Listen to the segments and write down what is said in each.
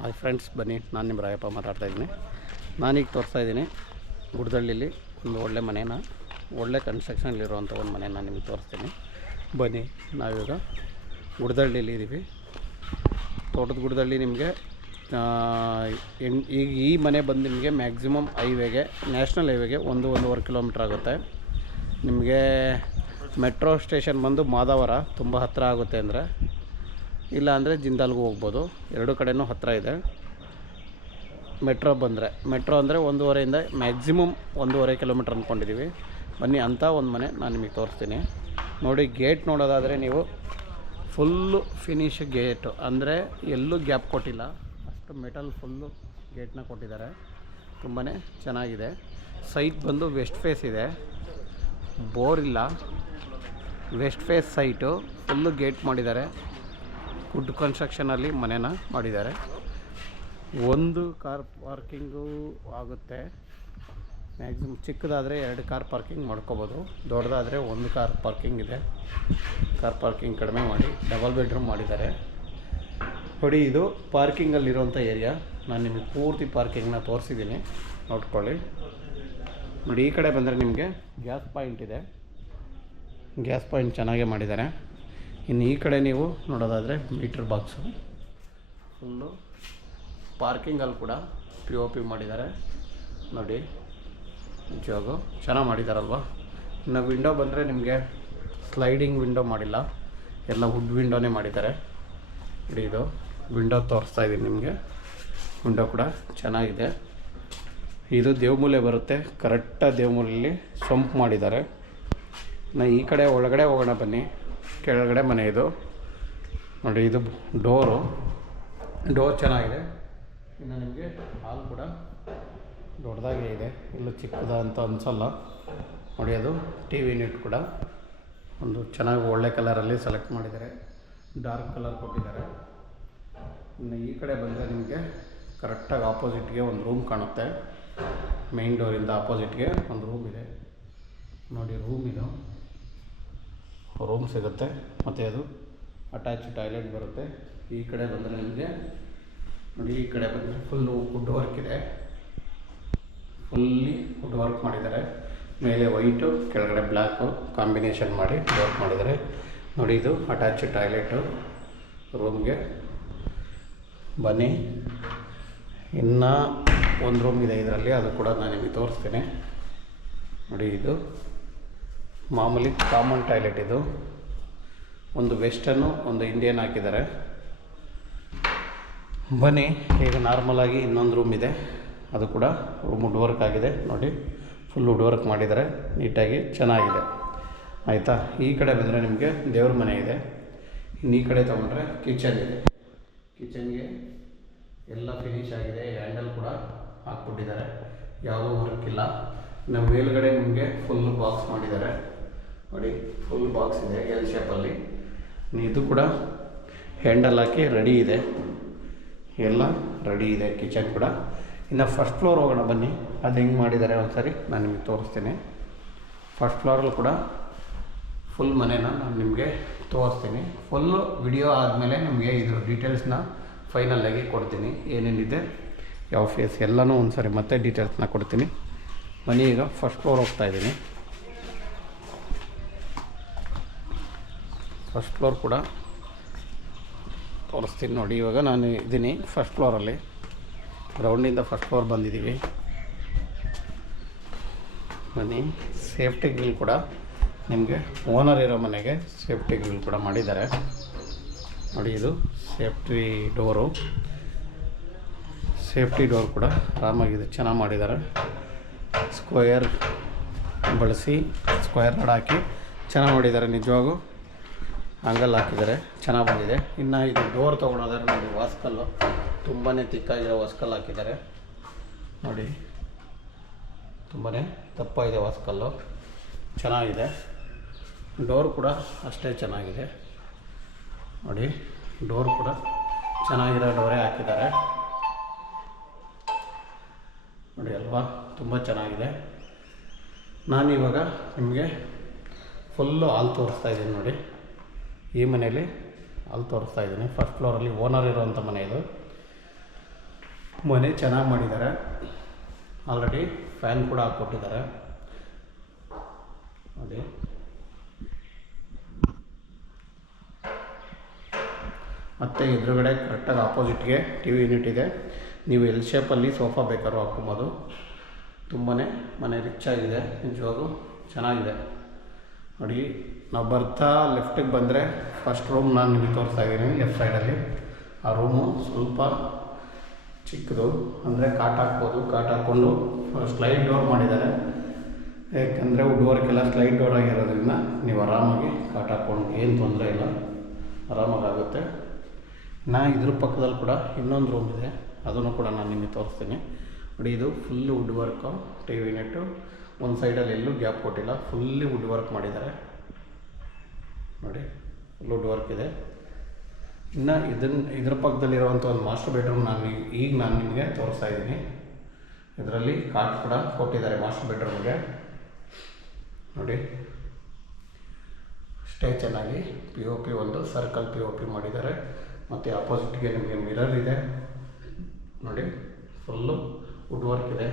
Hi friends, ಬನ್ನಿ. ನಾನು ನಿಮ್ಮ ರಾಯಪ್ಪ ಮಾತಾಡ್ತಾಯಿದ್ದೀನಿ. ನಾನೀಗ ತೋರಿಸ್ತಾಯಿದ್ದೀನಿ ಗುಡ್ದಳ್ಳಿಲಿ ಒಂದು ಒಳ್ಳೆ ಮನೇನ, ಒಳ್ಳೆ ಕನ್ಸ್ಟ್ರಕ್ಷನಲ್ಲಿರುವಂಥ ಒಂದು ಮನೆ ನಾನು ನಿಮಗೆ ತೋರಿಸ್ತೀನಿ. ಬನ್ನಿ. ನಾವೀಗ ಗುಡ್ದಳ್ಳಿಲಿ ಇದ್ದೀವಿ. ತೋಟದ ಗುಡ್ದಳ್ಳಿ ನಿಮಗೆ ಈಗ ಈ ಮನೆ ಬಂದು ನಿಮಗೆ ಮ್ಯಾಕ್ಸಿಮಮ್ ಹೈವೇಗೆ, ನ್ಯಾಷನಲ್ ಹೈವೇಗೆ 1-1.5 ಕಿಲೋಮೀಟ್ರ್ ಆಗುತ್ತೆ. ನಿಮಗೆ ಮೆಟ್ರೋ ಸ್ಟೇಷನ್ ಬಂದು ಮಾದಾವರ ತುಂಬ ಹತ್ತಿರ ಆಗುತ್ತೆ. ಅಂದರೆ ಇಲ್ಲ ಅಂದರೆ ಜಿಂದಾಲ್ಗೂ ಹೋಗ್ಬೋದು. ಎರಡು ಕಡೆಯೂ ಹತ್ತಿರ ಇದೆ. ಮೆಟ್ರೋ ಅಂದರೆ 1.5 ಮ್ಯಾಕ್ಸಿಮಮ್ 1.5 ಕಿಲೋಮೀಟ್ರ್ ಅಂದ್ಕೊಂಡಿದ್ದೀವಿ. ಬನ್ನಿ, ಅಂಥ ಒಂದು ಮನೆ ನಾನು ನಿಮಗೆ ತೋರಿಸ್ತೀನಿ. ನೋಡಿ, ಗೇಟ್ ನೋಡೋದಾದರೆ ನೀವು ಫುಲ್ಲು ಫಿನಿಶ್ ಗೇಟು, ಅಂದರೆ ಎಲ್ಲೂ ಗ್ಯಾಪ್ ಕೊಟ್ಟಿಲ್ಲ, ಅಷ್ಟು ಮೆಟಲ್ ಫುಲ್ಲು ಗೇಟ್ನ ಕೊಟ್ಟಿದ್ದಾರೆ. ತುಂಬಾ ಚೆನ್ನಾಗಿದೆ. ಸೈಟ್ ಬಂದು ವೆಸ್ಟ್ ಫೇಸ್ ಇದೆ, ಬೋರ್ ಇಲ್ಲ, west face site. Full gate ಮಾಡಿದ್ದಾರೆ. ಗುಡ್ ಕನ್ಸ್ಟ್ರಕ್ಷನಲ್ಲಿ ಮನೇನ ಮಾಡಿದ್ದಾರೆ. ಒಂದು ಕಾರ್ ಪಾರ್ಕಿಂಗು ಆಗುತ್ತೆ. ಮ್ಯಾಕ್ಸಿಮಮ್ ಚಿಕ್ಕದಾದರೆ 2 ಕಾರ್ ಪಾರ್ಕಿಂಗ್ ಮಾಡ್ಕೋಬೋದು. ದೊಡ್ಡದಾದರೆ 1 ಕಾರ್ ಪಾರ್ಕಿಂಗ್ ಇದೆ. ಕಾರ್ ಪಾರ್ಕಿಂಗ್ ಕಡಿಮೆ ಮಾಡಿ ಡಬಲ್ ಬೆಡ್ರೂಮ್ ಮಾಡಿದ್ದಾರೆ. ನೋಡಿ, ಇದು ಪಾರ್ಕಿಂಗಲ್ಲಿರುವಂಥ ಏರಿಯಾ. ನಾನು ನಿಮಗೆ ಪೂರ್ತಿ ಪಾರ್ಕಿಂಗ್ನ ತೋರಿಸಿದ್ದೀನಿ, ನೋಡ್ಕೊಳ್ಳಿ. ನೋಡಿ, ಈ ಕಡೆ ಬಂದರೆ ನಿಮಗೆ ಗ್ಯಾಸ್ ಪಾಯಿಂಟ್ ಇದೆ. ಗ್ಯಾಸ್ ಪಾಯಿಂಟ್ ಚೆನ್ನಾಗೇ ಮಾಡಿದ್ದಾರೆ. ಇನ್ನು ಈ ಕಡೆ ನೀವು ನೋಡೋದಾದರೆ ಮೀಟ್ರ್ ಬಾಕ್ಸು ಫುಲ್ಲು. ಪಾರ್ಕಿಂಗಲ್ಲಿ ಕೂಡ POP ಮಾಡಿದ್ದಾರೆ. ನೋಡಿ, ನಿಜವಾಗೂ ಚೆನ್ನಾಗಿ ಮಾಡಿದ್ದಾರಲ್ವ. ಇನ್ನು ವಿಂಡೋ ಬಂದರೆ ನಿಮಗೆ ಸ್ಲೈಡಿಂಗ್ ವಿಂಡೋ ಮಾಡಿಲ್ಲ, ಎಲ್ಲ ವುಡ್ ವಿಂಡೋನೇ ಮಾಡಿದ್ದಾರೆ. ನೋಡಿ, ಇದು ವಿಂಡೋ ತೋರಿಸ್ತಾ ಇದ್ದೀನಿ ನಿಮಗೆ. ವಿಂಡೋ ಕೂಡ ಚೆನ್ನಾಗಿದೆ. ಇದು ದೇವಮೂಲೆ ಬರುತ್ತೆ. ಕರೆಕ್ಟಾಗಿ ದೇವಮೂಲೆಯಲ್ಲಿ ಸೊಂಪು ಮಾಡಿದ್ದಾರೆ. ಇನ್ನು ಈ ಕಡೆ ಒಳಗಡೆ ಹೋಗೋಣ ಬನ್ನಿ. ಕೆಳಗಡೆ ಮನೆ ಇದು. ನೋಡಿ, ಇದು ಡೋರ್ ಚೆನ್ನಾಗಿದೆ. ಇನ್ನು ನಿಮಗೆ ಹಾಲ್ ಕೂಡ ದೊಡ್ಡದಾಗೇ ಇದೆ, ಇಲ್ಲೂ ಚಿಕ್ಕದ ಅಂತ ಅನಿಸಲ್ಲ. ನೋಡಿ, ಅದು TV ಯೂನಿಟ್ ಕೂಡ ಒಂದು ಚೆನ್ನಾಗಿ ಒಳ್ಳೆ ಕಲರಲ್ಲಿ ಸೆಲೆಕ್ಟ್ ಮಾಡಿದ್ದಾರೆ. ಡಾರ್ಕ್ ಕಲರ್ ಕೊಟ್ಟಿದ್ದಾರೆ. ಇನ್ನು ಈ ಕಡೆ ಬಂದರೆ ನಿಮಗೆ ಕರೆಕ್ಟಾಗಿ ಆಪೋಸಿಟ್ಗೆ ಒಂದು ರೂಮ್ ಕಾಣುತ್ತೆ. ಮೇನ್ ಡೋರಿಂದ ಆಪೋಸಿಟ್ಗೆ ಒಂದು ರೂಮ್ ಇದೆ. ನೋಡಿ, ರೂಮ್ ಸಿಗುತ್ತೆ. ಮತ್ತು ಅದು ಅಟ್ಯಾಚ್ ಟಾಯ್ಲೆಟ್ ಬರುತ್ತೆ. ಈ ಕಡೆ ಬಂದರೆ ನಿಮಗೆ ನೋಡಿ, ಈ ಕಡೆ ಬಂದರೆ ಫುಲ್ಲು ವುಡ್ ವರ್ಕ್ ಇದೆ. ಫುಲ್ಲಿ ವುಡ್ ವರ್ಕ್ ಮಾಡಿದ್ದಾರೆ. ಮೇಲೆ ವೈಟು, ಕೆಳಗಡೆ ಬ್ಲ್ಯಾಕು ಕಾಂಬಿನೇಷನ್ ಮಾಡಿ ವರ್ಕ್ ಮಾಡಿದ್ದಾರೆ. ನೋಡಿ, ಇದು ಅಟ್ಯಾಚ್ ಟಾಯ್ಲೆಟು ರೂಮ್ಗೆ. ಬನ್ನಿ, ಇನ್ನೂ ಒಂದು ರೂಮ್ ಇದೆ ಇದರಲ್ಲಿ, ಅದು ಕೂಡ ನಾನು ನಿಮಗೆ ತೋರಿಸ್ತೀನಿ. ನೋಡಿ, ಇದು ಮಾಮೂಲಿ ಕಾಮನ್ ಟಾಯ್ಲೆಟ್. ಇದು ಒಂದು ವೆಸ್ಟರ್ನು, ಒಂದು ಇಂಡಿಯನ್ ಹಾಕಿದ್ದಾರೆ. ಬನ್ನಿ, ಈಗ ನಾರ್ಮಲಾಗಿ ಇನ್ನೊಂದು ರೂಮ್ ಇದೆ. ಅದು ಕೂಡ ರೂಮ್ ವುಡ್ ವರ್ಕ್ ಆಗಿದೆ. ನೋಡಿ, ಫುಲ್ ವುಡ್ ವರ್ಕ್ ಮಾಡಿದ್ದಾರೆ, ನೀಟಾಗಿ ಚೆನ್ನಾಗಿದೆ. ಆಯಿತಾ. ಈ ಕಡೆ ಬಂದರೆ ನಿಮಗೆ ದೇವ್ರ ಮನೆ ಇದೆ. ಇನ್ನು ಈ ಕಡೆ ತೊಗೊಂಡ್ರೆ ಕಿಚನ್ ಇದೆ. ಕಿಚನ್ಗೆ ಎಲ್ಲ ಫಿನಿಶ್ ಆಗಿದೆ. ಹ್ಯಾಂಡಲ್ ಕೂಡ ಹಾಕ್ಬಿಟ್ಟಿದ್ದಾರೆ, ಯಾವುದೂ ವರ್ಕ್ ಇಲ್ಲ. ನಮ್ಮ ಮೇಲುಗಡೆ ನಿಮಗೆ ಫುಲ್ಲು ಬಾಕ್ಸ್ ಮಾಡಿದ್ದಾರೆ. ನೋಡಿ, ಫುಲ್ ಬಾಕ್ಸ್ ಇದೆ L ಶೇಪಲ್ಲಿ. ಇದು ಕೂಡ ಹ್ಯಾಂಡಲ್ ಹಾಕಿ ರೆಡಿ ಇದೆ, ಎಲ್ಲ ರೆಡಿ ಇದೆ ಕಿಚನ್ ಕೂಡ. ಇನ್ನು ಫಸ್ಟ್ ಫ್ಲೋರ್ ಹೋಗೋಣ ಬನ್ನಿ. ಅದು ಹೆಂಗೆ ಮಾಡಿದ್ದಾರೆ ಒಂದ್ಸರಿ ನಾನು ನಿಮಗೆ ತೋರಿಸ್ತೀನಿ. ಫಸ್ಟ್ ಫ್ಲೋರಲ್ಲಿ ಕೂಡ ಫುಲ್ ಮನೇನ ನಾನು ನಿಮಗೆ ತೋರಿಸ್ತೀನಿ. ಫುಲ್ಲು ವಿಡಿಯೋ ಆದಮೇಲೆ ನಿಮಗೆ ಇದ್ರ ಡೀಟೇಲ್ಸ್ನ ಫೈನಲ್ಲಾಗಿ ಕೊಡ್ತೀನಿ. ಏನೇನಿದೆ, ಯಾವ ಫೇಸ್ ಎಲ್ಲನೂ ಒಂದು ಸರಿ ಮತ್ತೆ ಡೀಟೇಲ್ಸ್ನ ಕೊಡ್ತೀನಿ. ಬನ್ನಿ, ಈಗ ಫಸ್ಟ್ ಫ್ಲೋರ್ ಹೋಗ್ತಾಯಿದ್ದೀನಿ. ಫಸ್ಟ್ ಫ್ಲೋರ್ ಕೂಡ ತೋರಿಸ್ತೀನಿ. ನೋಡಿ, ಇವಾಗ ನಾನು ಇದ್ದೀನಿ ಫಸ್ಟ್ ಫ್ಲೋರಲ್ಲಿ. ಗ್ರೌಂಡಿಂದ ಫಸ್ಟ್ ಫ್ಲೋರ್ ಬಂದಿದ್ದೀವಿ. ಬನ್ನಿ. ಸೇಫ್ಟಿ ಗ್ರಿಲ್ ಕೂಡ ನಿಮಗೆ ಓನರ್ ಇರೋ ಮನೆಗೆ ಸೇಫ್ಟಿ ಗ್ರಿಲ್ ಕೂಡ ಮಾಡಿದ್ದಾರೆ. ನೋಡಿ, ಇದು ಸೇಫ್ಟಿ ಡೋರ್ ಕೂಡ ಆರಾಮಾಗಿದೆ, ಚೆನ್ನಾಗಿ ಮಾಡಿದ್ದಾರೆ. ಸ್ಕ್ವೇರ್ ಬಳಸಿ ಸ್ಕ್ವೇರ್ ರೋಡ್ ಹಾಕಿ ಚೆನ್ನಾಗಿ ಮಾಡಿದ್ದಾರೆ. ನಿಜವಾಗೂ ಹಂಗಲ್ಲಿ ಹಾಕಿದ್ದಾರೆ, ಚೆನ್ನಾಗಿ ಬಂದಿದೆ. ಇನ್ನು ಇದು ಡೋರ್ ತೊಗೊಳೋದಾದ್ರೆ ನೋಡಿ, ವಾಸ್ಕಲ್ಲು ತುಂಬಾ ತಿಕ್ಕಾಗಿರೋ ವಾಸ್ಕಲ್ ಹಾಕಿದ್ದಾರೆ. ನೋಡಿ, ತುಂಬಾ ದಪ್ಪ ಇದೆ ವಾಸ್ಕಲ್ಲು, ಚೆನ್ನಾಗಿದೆ. ಡೋರ್ ಕೂಡ ಅಷ್ಟೇ ಚೆನ್ನಾಗಿದೆ. ನೋಡಿ, ಡೋರ್ ಕೂಡ ಚೆನ್ನಾಗಿರೋ ಡೋರೇ ಹಾಕಿದ್ದಾರೆ. ನೋಡಿ ಅಲ್ವಾ, ತುಂಬ ಚೆನ್ನಾಗಿದೆ. ನಾನಿವಾಗ ನಿಮಗೆ ಫುಲ್ಲು ಹಾಲ್ ತೋರಿಸ್ತಾಯಿದ್ದೀನಿ. ನೋಡಿ, ಈ ಮನೆಯಲ್ಲಿ ಅಲ್ಲಿ ತೋರಿಸ್ತಾ ಇದ್ದೀನಿ. ಫಸ್ಟ್ ಫ್ಲೋರಲ್ಲಿ ಓನರ್ ಇರೋವಂಥ ಮನೆ ಇದು. ಮನೆ ಚೆನ್ನಾಗಿ ಮಾಡಿದ್ದಾರೆ. ಆಲ್ರೆಡಿ ಫ್ಯಾನ್ ಕೂಡ ಹಾಕ್ಕೊಟ್ಟಿದ್ದಾರೆ ನೋಡಿ. ಮತ್ತು ಎದುರುಗಡೆ ಕರೆಕ್ಟಾಗಿ ಆಪೋಸಿಟ್ಗೆ ಟಿ ವಿ ಯೂನಿಟ್ ಇದೆ. ನೀವು ಎಲ್ ಶೇಪಲ್ಲಿ ಸೋಫಾ ಬೇಕಾದ್ರೂ ಹಾಕ್ಕೊಬೋದು. ತುಂಬಾ ಮನೆ ರಿಚ್ ಆಗಿದೆ, ನಿಜವಾಗೂ ಚೆನ್ನಾಗಿದೆ ನೋಡಿ. ನಾವು ಬರ್ತಾ ಲೆಫ್ಟಿಗೆ ಬಂದರೆ ಫಸ್ಟ್ ರೂಮ್ ನಾನು ನಿಮಗೆ ತೋರಿಸ್ತಾ ಇದ್ದೀನಿ ಲೆಫ್ಟ್ ಸೈಡಲ್ಲಿ. ಆ ರೂಮು ಸ್ವಲ್ಪ ಚಿಕ್ಕದು, ಅಂದರೆ ಕಾಟ್ ಹಾಕ್ಬೋದು. ಕಾಟ್ ಹಾಕ್ಕೊಂಡು ಸ್ಲೈಡ್ ಡೋರ್ ಮಾಡಿದ್ದಾರೆ. ಯಾಕೆಂದರೆ ವುಡ್ ವರ್ಕೆಲ್ಲ ಸ್ಲೈಡ್ ಡೋರ್ ಆಗಿರೋದ್ರಿಂದ ನೀವು ಆರಾಮಾಗಿ ಕಾಟ್ ಹಾಕ್ಕೊಂಡು ಏನು ತೊಂದರೆ ಇಲ್ಲ, ಆರಾಮಾಗುತ್ತೆ. ಇದ್ರ ಪಕ್ಕದಲ್ಲಿ ಕೂಡ ಇನ್ನೊಂದು ರೂಮ್ ಇದೆ, ಅದನ್ನು ಕೂಡ ನಾನು ನಿಮಗೆ ತೋರಿಸ್ತೀನಿ ನೋಡಿ. ಇದು full wood work, T V unit. ಒಂದು ಸೈಡಲ್ಲಿ ಎಲ್ಲೂ ಗ್ಯಾಪ್ ಕೊಟ್ಟಿಲ್ಲ, ಫುಲ್ಲಿ ವುಡ್ ವರ್ಕ್ ಮಾಡಿದ್ದಾರೆ ನೋಡಿ. ಫುಲ್ ವುಡ್ ವರ್ಕ್ ಇದೆ. ಇನ್ನು ಇದ್ರ ಪಕ್ಕದಲ್ಲಿರುವಂಥ ಒಂದು ಮಾಸ್ಟರ್ ಬೆಡ್ರೂಮ್ ನಾನು ನಿಮಗೆ ತೋರಿಸ್ತಾ ಇದ್ದೀನಿ. ಇದರಲ್ಲಿ ಕಾಟ್ ಕೂಡ ಕೊಟ್ಟಿದ್ದಾರೆ ಮಾಸ್ಟರ್ ಬೆಡ್ರೂಮ್ಗೆ ನೋಡಿ. ಸ್ಟೇ ಚೆನ್ನಾಗಿ POP ಒಂದು ಸರ್ಕಲ್ POP ಮಾಡಿದ್ದಾರೆ. ಮತ್ತು ಆಪೋಸಿಟ್ಗೆ ನಿಮಗೆ ಮಿರರ್ ಇದೆ ನೋಡಿ. ಫುಲ್ಲು ವುಡ್ ವರ್ಕ್ ಇದೆ,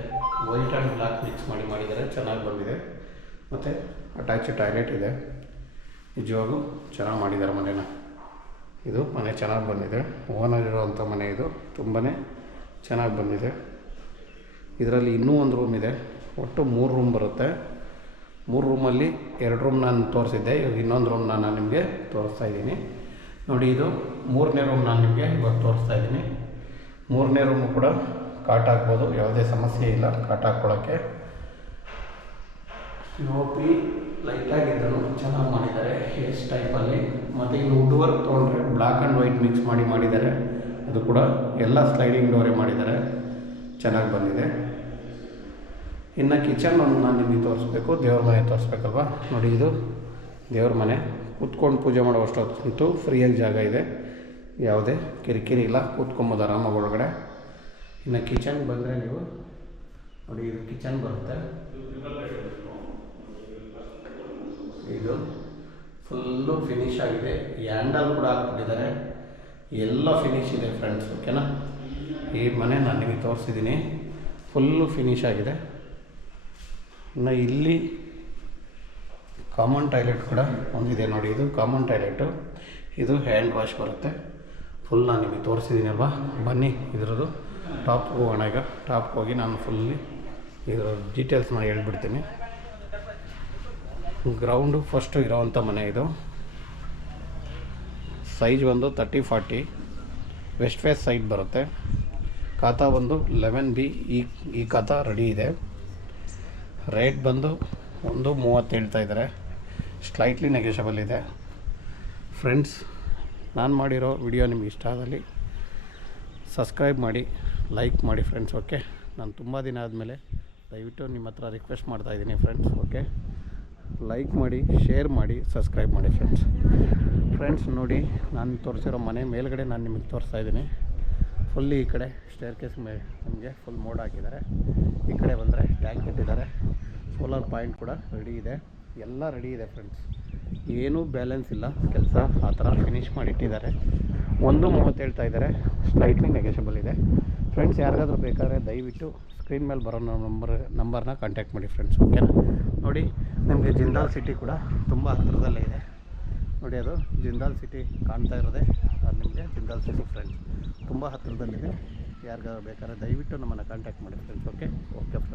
ವೈಟ್ ಆ್ಯಂಡ್ ಬ್ಲ್ಯಾಕ್ ಮಿಕ್ಸ್ ಮಾಡಿದ್ದಾರೆ, ಚೆನ್ನಾಗಿ ಬಂದಿದೆ. ಮತ್ತು ಅಟ್ಯಾಚ್ ಟಾಯ್ಲೆಟ್ ಇದೆ. ನಿಜವಾಗೂ ಚೆನ್ನಾಗಿ ಮಾಡಿದ್ದಾರೆ ಮನೆನ. ಇದು ಮನೆ ಚೆನ್ನಾಗಿ ಬಂದಿದೆ, ಓನರ್ ಇರೋವಂಥ ಮನೆ ಇದು. ತುಂಬಾ ಚೆನ್ನಾಗಿ ಬಂದಿದೆ. ಇದರಲ್ಲಿ ಇನ್ನೂ ಒಂದು ರೂಮ್ ಇದೆ, ಒಟ್ಟು 3 ರೂಮ್ ಬರುತ್ತೆ. 3 ರೂಮಲ್ಲಿ 2 ರೂಮ್ ನಾನು ತೋರಿಸಿದ್ದೆ, ಇವಾಗ ಇನ್ನೊಂದು ರೂಮ್ ನಾನು ನಿಮಗೆ ತೋರಿಸ್ತಾ ಇದ್ದೀನಿ ನೋಡಿ. ಇದು 3ನೇ ರೂಮ್ ನಾನು ನಿಮಗೆ ಇವಾಗ ತೋರಿಸ್ತಾ ಇದ್ದೀನಿ. 3ನೇ ರೂಮು ಕೂಡ ಕಾಟ್ ಹಾಕ್ಬೋದು, ಯಾವುದೇ ಸಮಸ್ಯೆ ಇಲ್ಲ ಕಾಟ್ ಹಾಕ್ಕೊಳ್ಳೋಕ್ಕೆ. POP ಲೈಟಾಗಿದ್ದನು ಚೆನ್ನಾಗಿ ಮಾಡಿದ್ದಾರೆ ಹೇಸ್ ಟೈಪಲ್ಲಿ. ಮತ್ತು ಇಲ್ಲಿ ವುಡ್ ವರ್ಕ್ ತೊಗೊಂಡ್ರೆ ಬ್ಲ್ಯಾಕ್ ಆ್ಯಂಡ್ ವೈಟ್ ಮಿಕ್ಸ್ ಮಾಡಿದ್ದಾರೆ. ಅದು ಕೂಡ ಎಲ್ಲ ಸ್ಲೈಡಿಂಗ್ ಡೋರೇ ಮಾಡಿದ್ದಾರೆ, ಚೆನ್ನಾಗಿ ಬಂದಿದೆ. ಇನ್ನು ಕಿಚನ್ ಒಂದು ನಾನು ನಿಮಗೆ ತೋರಿಸ್ಬೇಕು, ದೇವ್ರ ಮನೆ ತೋರಿಸ್ಬೇಕಲ್ವ ನೋಡಿ. ಇದು ದೇವ್ರ ಮನೆ, ಕೂತ್ಕೊಂಡು ಪೂಜೆ ಮಾಡೋ ಅಷ್ಟೊತ್ತಂತೂ ಫ್ರೀಯಾಗಿ ಜಾಗ ಇದೆ, ಯಾವುದೇ ಕಿರಿಕಿರಿ ಇಲ್ಲ, ಕೂತ್ಕೊಬೋದು ಆರಾಮಾಗಿ ಒಳಗಡೆ. ಇನ್ನು ಕಿಚನ್ ಬಂದರೆ ನೀವು ನೋಡಿ, ಇದು ಕಿಚನ್ ಬರುತ್ತೆ. ಇದು ಫುಲ್ಲು ಫಿನಿಶ್ ಆಗಿದೆ, ಹ್ಯಾಂಡಲ್ ಕೂಡ ಹಾಕ್ಬಿಟ್ಟಿದ್ದಾರೆ, ಎಲ್ಲ ಫಿನಿಶ್ ಇದೆ ಫ್ರೆಂಡ್ಸ್. ಓಕೆನಾ, ಈ ಮನೆ ನಾನು ನಿಮಗೆ ತೋರಿಸಿದ್ದೀನಿ, ಫುಲ್ಲು ಫಿನಿಶ್ ಆಗಿದೆ. ಇನ್ನು ಇಲ್ಲಿ ಕಾಮನ್ ಟಾಯ್ಲೆಟ್ ಕೂಡ ಒಂದಿದೆ ನೋಡಿ. ಇದು ಕಾಮನ್ ಟಾಯ್ಲೆಟು, ಇದು ಹ್ಯಾಂಡ್ ವಾಶ್ ಬರುತ್ತೆ. ಫುಲ್ ನಾನು ನಿಮಗೆ ತೋರಿಸಿದ್ದೀನಿ ಅಲ್ವಾ. ಬನ್ನಿ ಇದರದ್ದು ಟಾಪ್ಗೆ ಹೋಗೋಣ. ಈಗ ಟಾಪ್ಗೆ ಹೋಗಿ ನಾನು ಫುಲ್ಲಿ ಇದರ ಡೀಟೇಲ್ಸ್ನ ಹೇಳ್ಬಿಡ್ತೀನಿ. ಗ್ರೌಂಡು ಫಸ್ಟು ಇರೋವಂಥ ಮನೆ ಇದು. ಸೈಜ್ ಒಂದು 30-40 ವೆಸ್ಟ್ ಫೇಸ್ ಸೈಡ್ ಬರುತ್ತೆ. ಖಾತಾ ಒಂದು 11B. ಈ ಖಾತಾ ರೆಡಿ ಇದೆ. ರೇಟ್ ಬಂದು 1.30 ಹೇಳ್ತಾ ಇದ್ದಾರೆ, ಸ್ಲೈಟ್ಲಿ ನೆಗೆಷಬಲ್ ಇದೆ. ಫ್ರೆಂಡ್ಸ್, ನಾನು ಮಾಡಿರೋ ವಿಡಿಯೋ ನಿಮ್ಗೆ ಇಷ್ಟ ಆದಲ್ಲಿ ಸಬ್ಸ್ಕ್ರೈಬ್ ಮಾಡಿ, ಲೈಕ್ ಮಾಡಿ ಫ್ರೆಂಡ್ಸ್. ಓಕೆ, ನಾನು ತುಂಬ ದಿನ ಆದಮೇಲೆ ದಯವಿಟ್ಟು ನಿಮ್ಮ ಹತ್ರ ರಿಕ್ವೆಸ್ಟ್ ಮಾಡ್ತಾಯಿದ್ದೀನಿ ಫ್ರೆಂಡ್ಸ್. ಓಕೆ, ಲೈಕ್ ಮಾಡಿ, ಶೇರ್ ಮಾಡಿ, ಸಬ್ಸ್ಕ್ರೈಬ್ ಮಾಡಿ ಫ್ರೆಂಡ್ಸ್. ನೋಡಿ, ನಾನು ತೋರಿಸಿರೋ ಮನೆ ಮೇಲ್ಗಡೆ ನಾನು ನಿಮಗೆ ತೋರಿಸ್ತಾ ಇದ್ದೀನಿ. ಫುಲ್ಲಿ ಈ ಕಡೆ ಸ್ಟೇರ್ ಕೇಸ್ ಮೇಲೆ ನಮಗೆ ಫುಲ್ ಮೋಡ್ ಹಾಕಿದ್ದಾರೆ. ಈ ಕಡೆ ಬಂದರೆ ಟ್ಯಾಂಕ್ ಇಟ್ಟಿದ್ದಾರೆ, ಸೋಲಾರ್ ಪಾಯಿಂಟ್ ಕೂಡ ರೆಡಿ ಇದೆ, ಎಲ್ಲ ರೆಡಿ ಇದೆ ಫ್ರೆಂಡ್ಸ್. ಏನೂ ಬ್ಯಾಲೆನ್ಸ್ ಇಲ್ಲ ಕೆಲಸ, ಆ ಥರ ಫಿನಿಷ್ ಮಾಡಿಟ್ಟಿದ್ದಾರೆ. 1.30 ಹೇಳ್ತಾ ಇದ್ದಾರೆ, ಸ್ಲೈಟ್ಲಿ ನೆಗೆಷಬಲ್ ಇದೆ ಫ್ರೆಂಡ್ಸ್. ಯಾರಿಗಾದ್ರೂ ಬೇಕಾದ್ರೆ ದಯವಿಟ್ಟು ಸ್ಕ್ರೀನ್ ಮೇಲೆ ಬರೋ ನಂಬರ್ನ ಕಾಂಟ್ಯಾಕ್ಟ್ ಮಾಡಿ ಫ್ರೆಂಡ್ಸ್. ಓಕೆನಾ, ನೋಡಿ ನಿಮಗೆ ಜಿಂದಾಲ್ ಸಿಟಿ ಕೂಡ ತುಂಬ ಹತ್ತಿರದಲ್ಲೇ ಇದೆ ನೋಡಿ. ಅದು ಜಿಂದಾಲ್ ಸಿಟಿ ಕಾಣ್ತಾ ಇರೋದೆ, ಅದು ನಿಮಗೆ ಜಿಂದಾಲ್ ಸಿಟಿ ಫ್ರೆಂಡ್ಸ್, ತುಂಬ ಹತ್ತಿರದಲ್ಲಿದೆ. ಯಾರಿಗಾದ್ರೂ ಬೇಕಾದ್ರೆ ದಯವಿಟ್ಟು ನಮ್ಮನ್ನು ಕಾಂಟ್ಯಾಕ್ಟ್ ಮಾಡಿ ಫ್ರೆಂಡ್ಸ್. Okay friends.